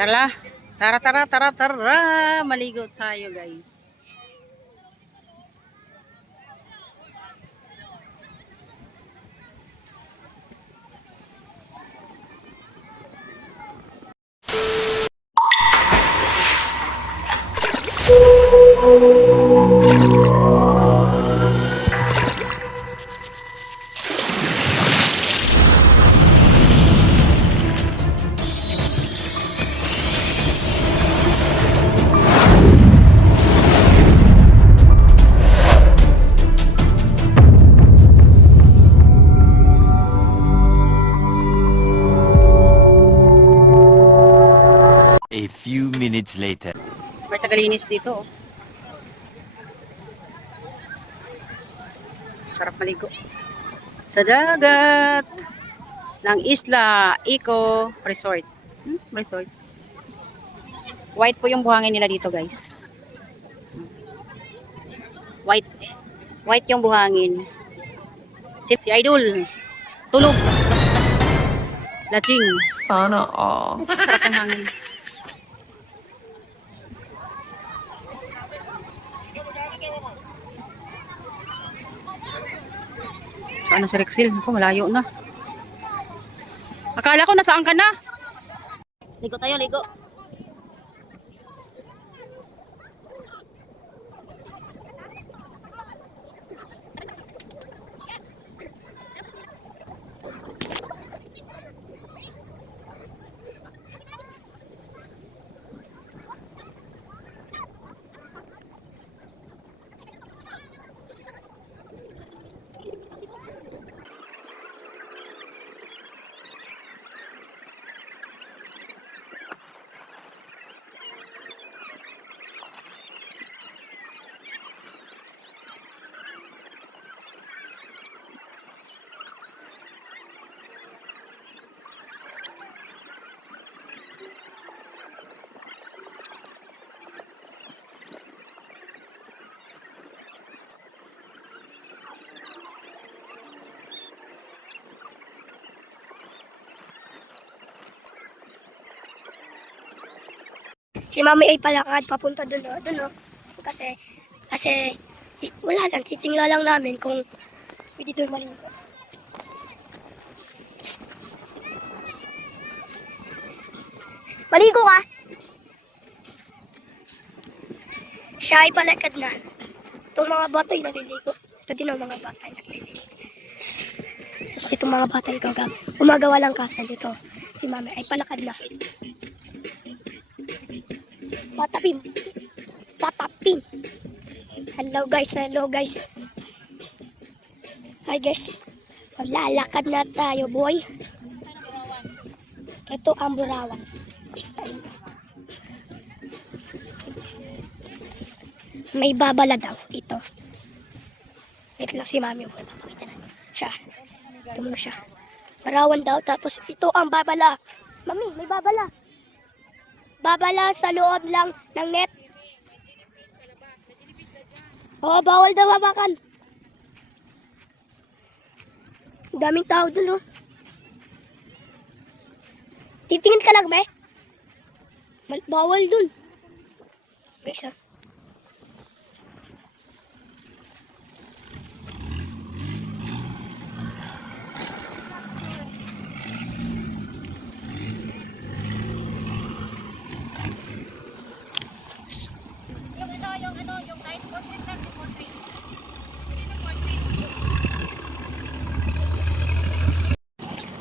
Tara, tara. Maligo tayo, guys. A few minutes later. May tagalinis dito, oh. Sarap maligo. Sa dagat ng Isla Eco Resort. Resort. White po yung buhangin nila dito, guys. White. White yung buhangin. Si Idol. Tulog. Laching. Sana all. Sarap ng hangin. Saan na si Rexil? Ako, malayo na. Akala ko nasaan ka na. Ligo tayo, ligo. Si Mami ay palakad papunta doon, oh. Kasi wala lang, titingla lang namin kung pwede doon maligo. Maligo ka? Siya ay palakad na. Itong mga bata ay naliligo. Ito din ang mga bata ay nagliligo. Tapos itong mga bata ay gumagawa lang kasal dito. Si Mami ay palakad na. Patapin. Hello guys. Hi guys. Lalakad na tayo, boy. Ito ang Burawan. May babala daw ito. Wait lang si Mami. Siya. Ito mo siya. Burawan daw. Tapos ito ang babala. Mami, may babala. Babala sa loob lang ng net. Oo, bawal daw hawakan. Daming tao dun, oh. Titingin ka lang, be. Bawal dun. Guys, ah.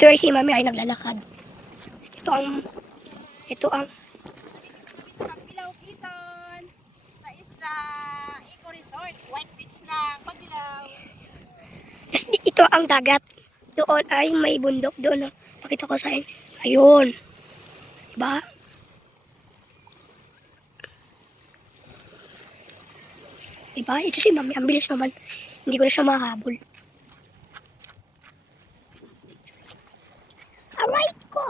Ito ay si Mami ay naglalakad. Ito ang Pagbilaw, Quezon. Sa Isla Eco Resort. White Beach ng Pagbilaw. Tapos ito ang dagat. Doon ay may bundok doon. Oh. Pakita ko sa inyo. Ayun. Diba? Diba? Ito si Mami. Ang bilis naman. Hindi ko na siya mahabol. Aray ko.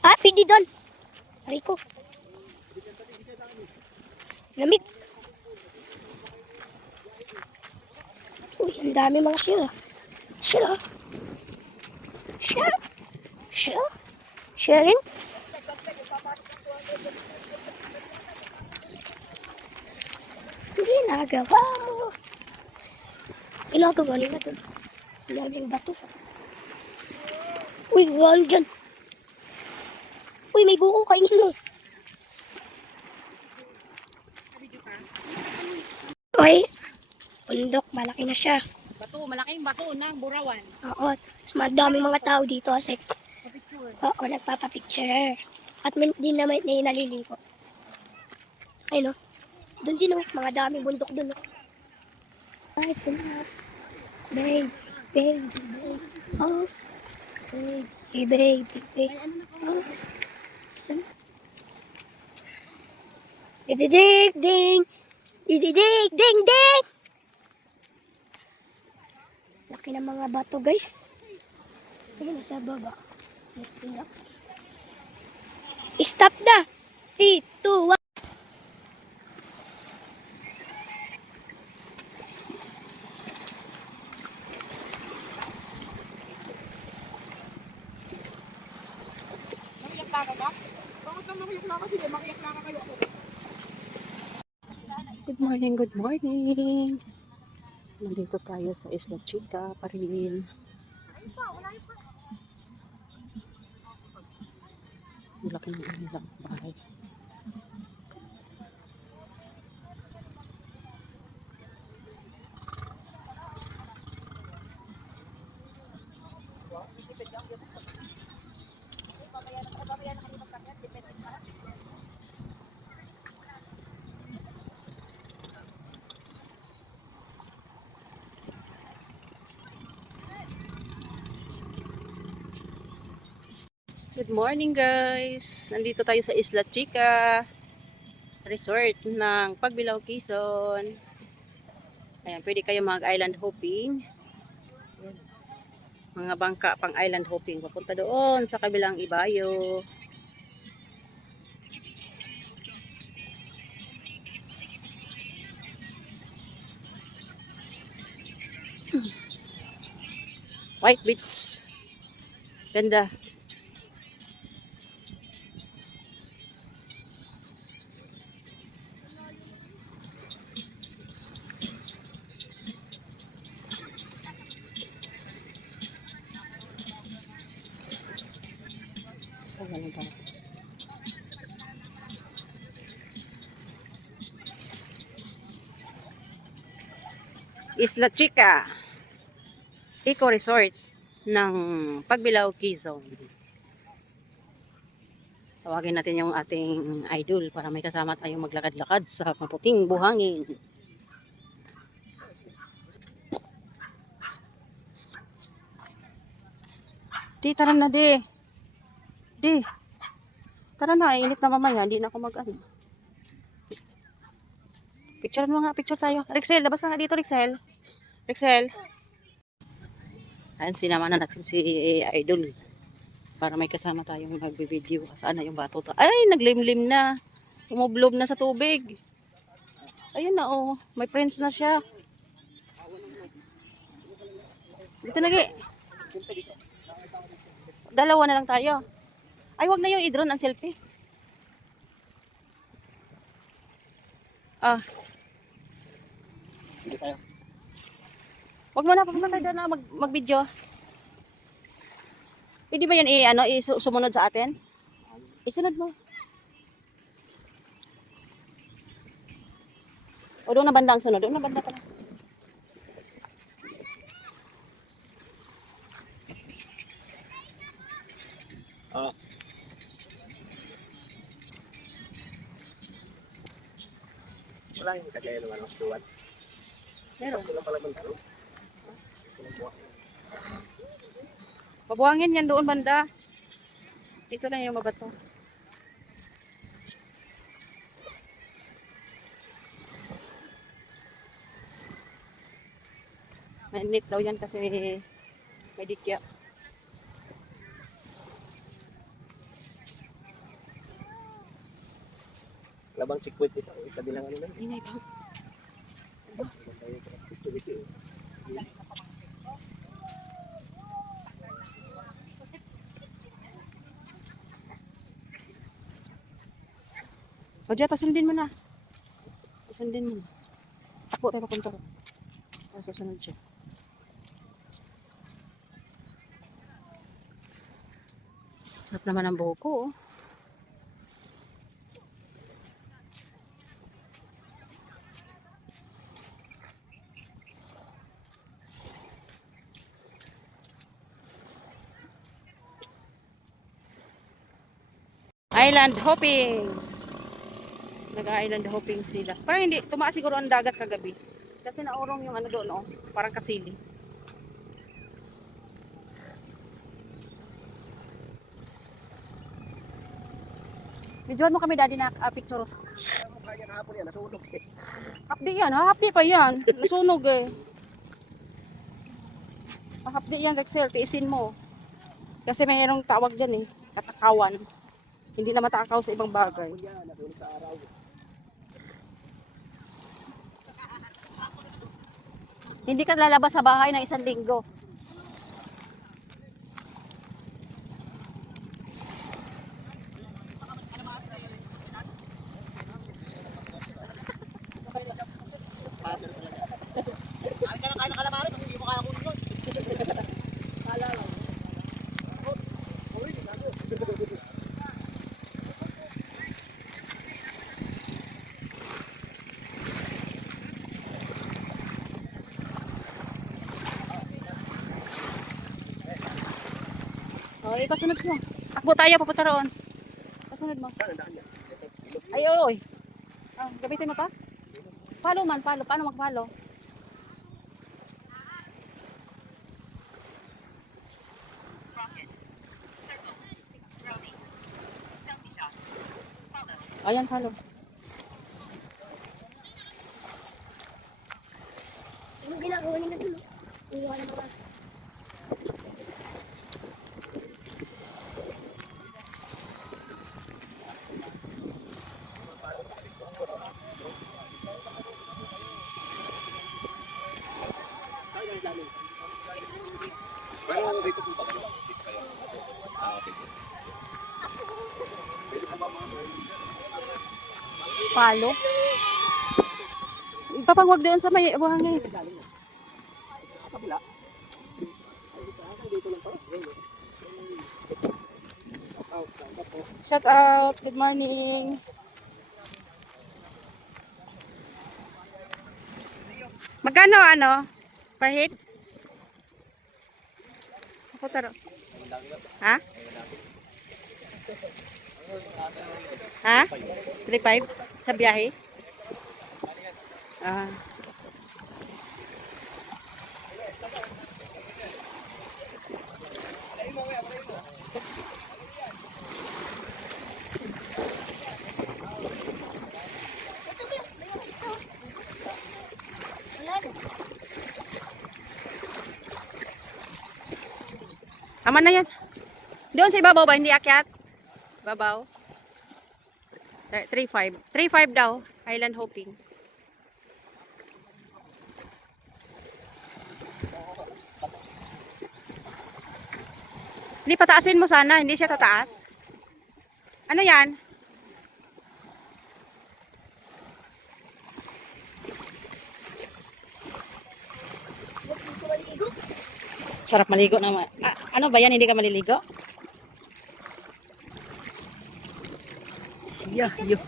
Ah, pwede doon. Aray ko. Lamig. Uy, ang dami mga sila. Sila. Siya? Siya rin? Ginagawa mo. Ginagawa nila doon. Ang daming bato. Uy, wala dyan. Uy, may buko, kainin mo. Uy, bundok, malaki na siya. Bato, malaking bato ng Burawan. Oo, mas madaming mga tao dito kasi Picture. oo, nagpapapicture. At din naman na naliligo. Ay no, doon din oh, mga daming bundok doon. Ay, sunod. Babe, babe, babe. Oh, babe, babe, babe. Oh, sunod. Dididig, ding. Dididig, ding, ding. Laki ng mga bato, guys. Ayun, sa baba. Stop na. 3, 2, 1. Good morning, good morning. Nandito tayo sa Isla Chica pa rin. Ang laki ng nilang bahay. Good morning guys! Nandito tayo sa Isla Chica Resort ng Pagbilao, Quezon. Ayan, pwede kayo mag-island hopping. Ayan. Mga bangka pang island hopping. Papunta doon sa kabilang ibayo. White beach. Ganda. Isla Chica Eco Resort ng Pagbilao, Quezon. Tawagin natin yung ating idol para may kasama tayong maglakad-lakad sa maputing buhangin. Di, tara na di. Di. Tara na, init na mamaya. Hindi na ako mag-ano. Picture mo nga, picture tayo. Rexel, labas ka nga dito, Rexel. Rexel. Ayan, sinama na natin si idol. Para may kasama tayong magbe-video. Saan na yung bato to? Ay, naglimlim na. Umublob na sa tubig. Ayun na oh. May friends na siya. Dito lagi. Dalawa na lang tayo. Ay, wag na yung i-drone ang selfie. Ah. Wag mo na, pupunta tayo na mag-video. Pwede ba yan sumunod sa atin? Isunod mo. O doon na banda ang sunod. Doon na banda pala. Ah. Wala yung kagaya naman ng suwan. Meron. Wala pala bang taro? Pabuhangin yan doon banda. Dito lang yung mabato. Mainit daw yan kasi may dikya. Labang checkpoint ito. Ikabilang ano lang. Ingay pa. Activity. O dyan, pasundin mo na. Pasundin mo. Takbo tayo papunta ro. Para sa sunod siya. Sarap naman ang buhok ko, oh. Island hopping. Nag-island hopping sila. Parang hindi, tumaas siguro ang dagat kagabi. Kasi naurong yung ano doon, oh. Parang kasili. Videoan mo kami, daddy, na picture. Mukha niya kahapon yan, nasunog eh. Hapdi yan, ha? Hapdi pa yan. Nasunog eh. Hapdi yan, Rexel. Tiisin mo. Kasi mayroong tawag dyan eh. Katakawan. Hindi na matakaw sa ibang bagay. Yan, nasunog sa araw. Hindi ka lalabas sa bahay ng 1 linggo. Okay, kasunod mo. Takbo tayo, papunta roon. Kasunod mo. Ay, oy, oy. Ah, gamitin mo ta? Follow man, follow. Paano mag-follow? Ayan, follow. Anong ginagawa nila dun? Iwan na mga. Pero dito po ba kayo? Okay. Follow. Ipapangwag doon sa may buhangin. Kabila. Dito lang pa. Shout out. Good morning. Magkano ano? Per head? Ako taro. Ha? Ha? 3.5 sa biyahe? Ah. Aman na yan. Doon sa ibabaw ba? Hindi akyat? Babaw. 3.5. 3.5 daw. Island hopping. Hindi, pataasin mo sana. Hindi siya tataas. Ano yan? Sarap maligo naman. Ano ba yan? Hindi ka maliligo? Yeah, yo.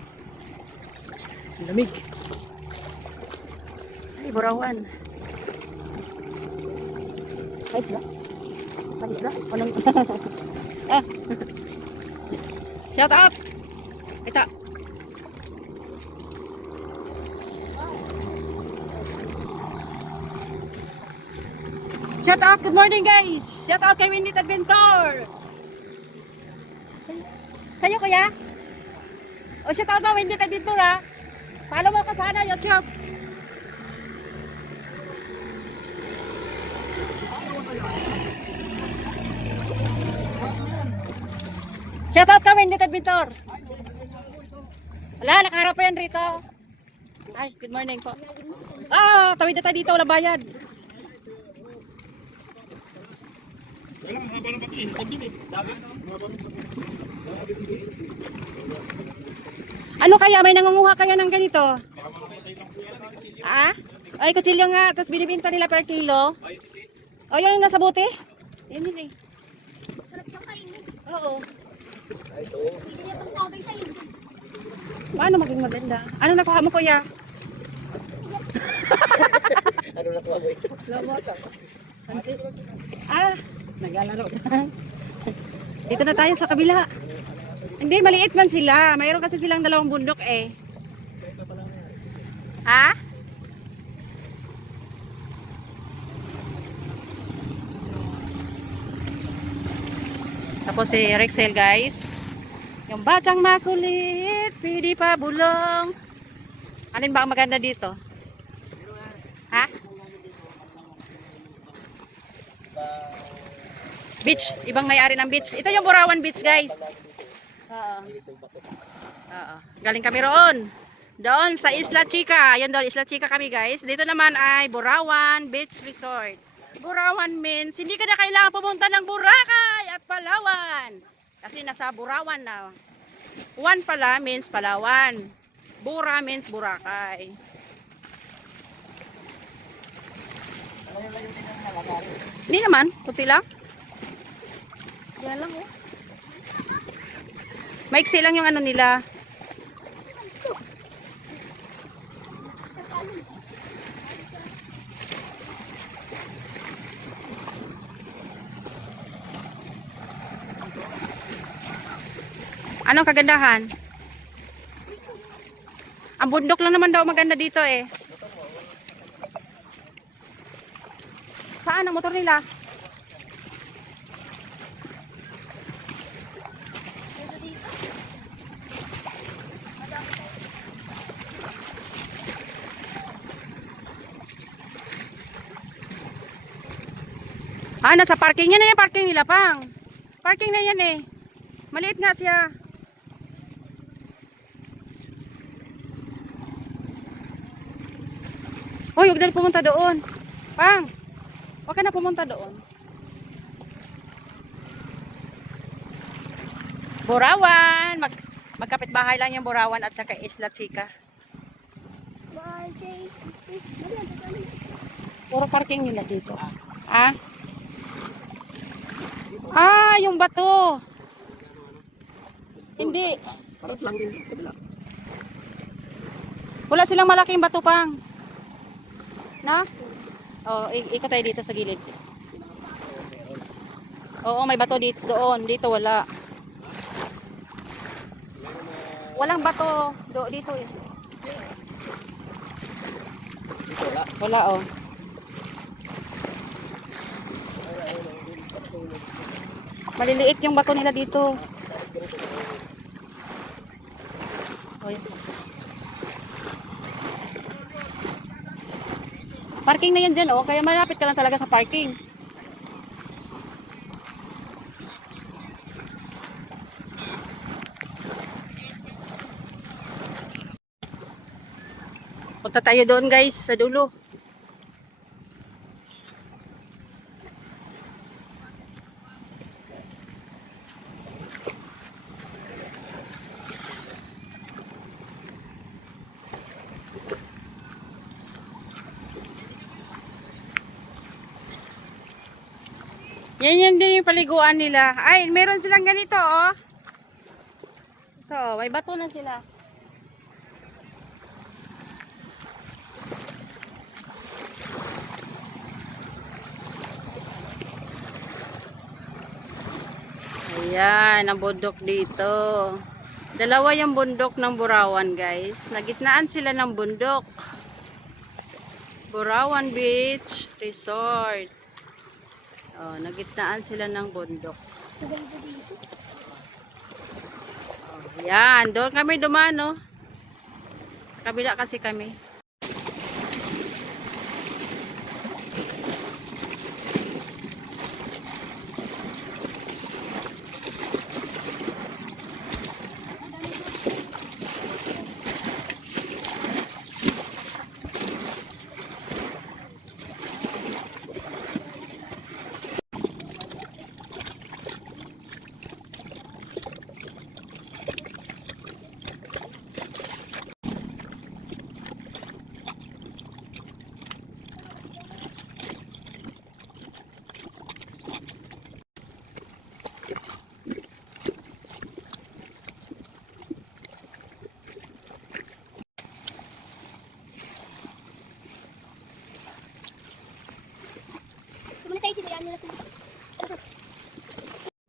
Lamig. Ay, burawan. Ayos na. Ayos na. Anong... ah. Shout out. Ito. Shout out. Good morning, guys. Shout out kay Winnie Adventure. Kayo, kuya? O, shout out mo, Winnie Adventure, ha? Follow mo ko sana, YouTube. Shout out ka, Winnie Adventure. Wala, nakaharap pa yan rito. Ay, good morning po. Ah, tawid na tayo dito, wala bayad. Ano kaya? May nangunguha kaya ng ganito? Ah? Ay, kutsilyo nga. Tapos binibinta nila per kilo. O, yan yung nasa bote? Yan yun eh. Sarap siyang kainin. Oo. Hindi niya pang tagay sa iyo. Paano maging maganda? Ano nakuha mo, kuya? Ano na to? Ah, naglalaro. Dito na tayo sa kabila. Hindi, maliit man sila. Mayroon kasi silang dalawang bundok eh. Ha? Tapos si Rexel guys. Yung batang makulit, pwede pa bulong. Alin ba ang maganda dito? Ha? Beach. Ibang may-ari ng beach. Ito yung Burawan Beach guys. Oo. Oo. Galing kami roon. Doon sa Isla Chica. Yan doon, Isla Chica kami guys. Dito naman ay Burawan Beach Resort. Burawan means hindi ka na kailangan pumunta ng Boracay at Palawan. Kasi nasa Burawan na. One pala means Palawan. Bura means Boracay. Hindi naman, kunti lang. Yan lang oh. Maiksi lang yung ano nila. Anong kagandahan? Ang bundok lang naman daw maganda dito eh. Saan ang motor nila? Ah, nasa parking. Yan na yung parking nila, pang. Parking na yan eh. Maliit nga siya. Hoy, huwag na pumunta doon. Pang, huwag ka na pumunta doon. Burawan. Magkapit-bahay lang yung Burawan at saka Isla Chica. Puro parking nila dito. Ah? Ah, yung bato. Hindi. Paras lang din. Kabila. Wala silang malaking bato pang. Na? Oh, ikot tayo dito sa gilid. Oo, may bato dito doon. Dito wala. Walang bato dito eh. Wala oh. Maliliit yung bato nila dito. Oy. Parking na yan dyan oh, kaya malapit ka lang talaga sa parking. Punta tayo doon guys, sa dulo. Yan din yung paliguan nila. Ay, meron silang ganito, oh. Ito, may bato na sila. Ayan, ang bundok dito. Dalawa yung bundok ng Burawan, guys. Nagitnaan sila ng bundok. Burawan Beach Resort. Oh, nagitnaan sila ng bundok. Oh, yan, doon kami dumano. Sa kabila kasi kami.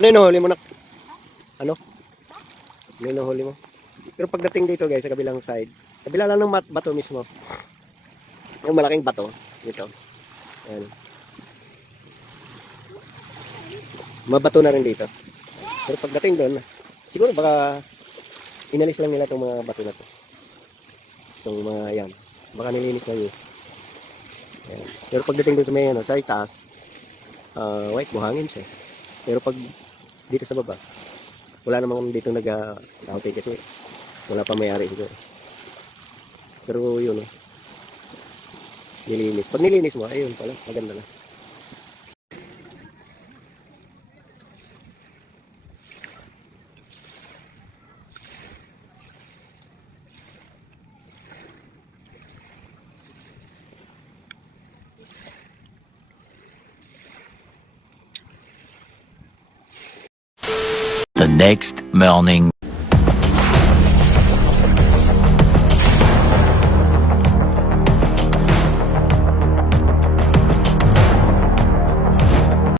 Ano yung nahuli mo na? Ano? Ano yung nahuli mo? Pero pagdating dito guys, sa kabilang side, kabila lang ng bato mismo. Yung malaking bato. Dito. Ayan. Mabato na rin dito. Pero pagdating doon, siguro baka inalis lang nila itong mga bato na to. Itong mga yan. Baka nilinis lang yun. Ayan. Pero pagdating doon sa may ano, sa itaas, white buhangin siya. Pero pag dito sa baba, wala namang dito nag-outing kasi wala pa may-ari siguro. Pero yun nilinis. Pag nilinis mo, ayun pala, maganda na. The next morning.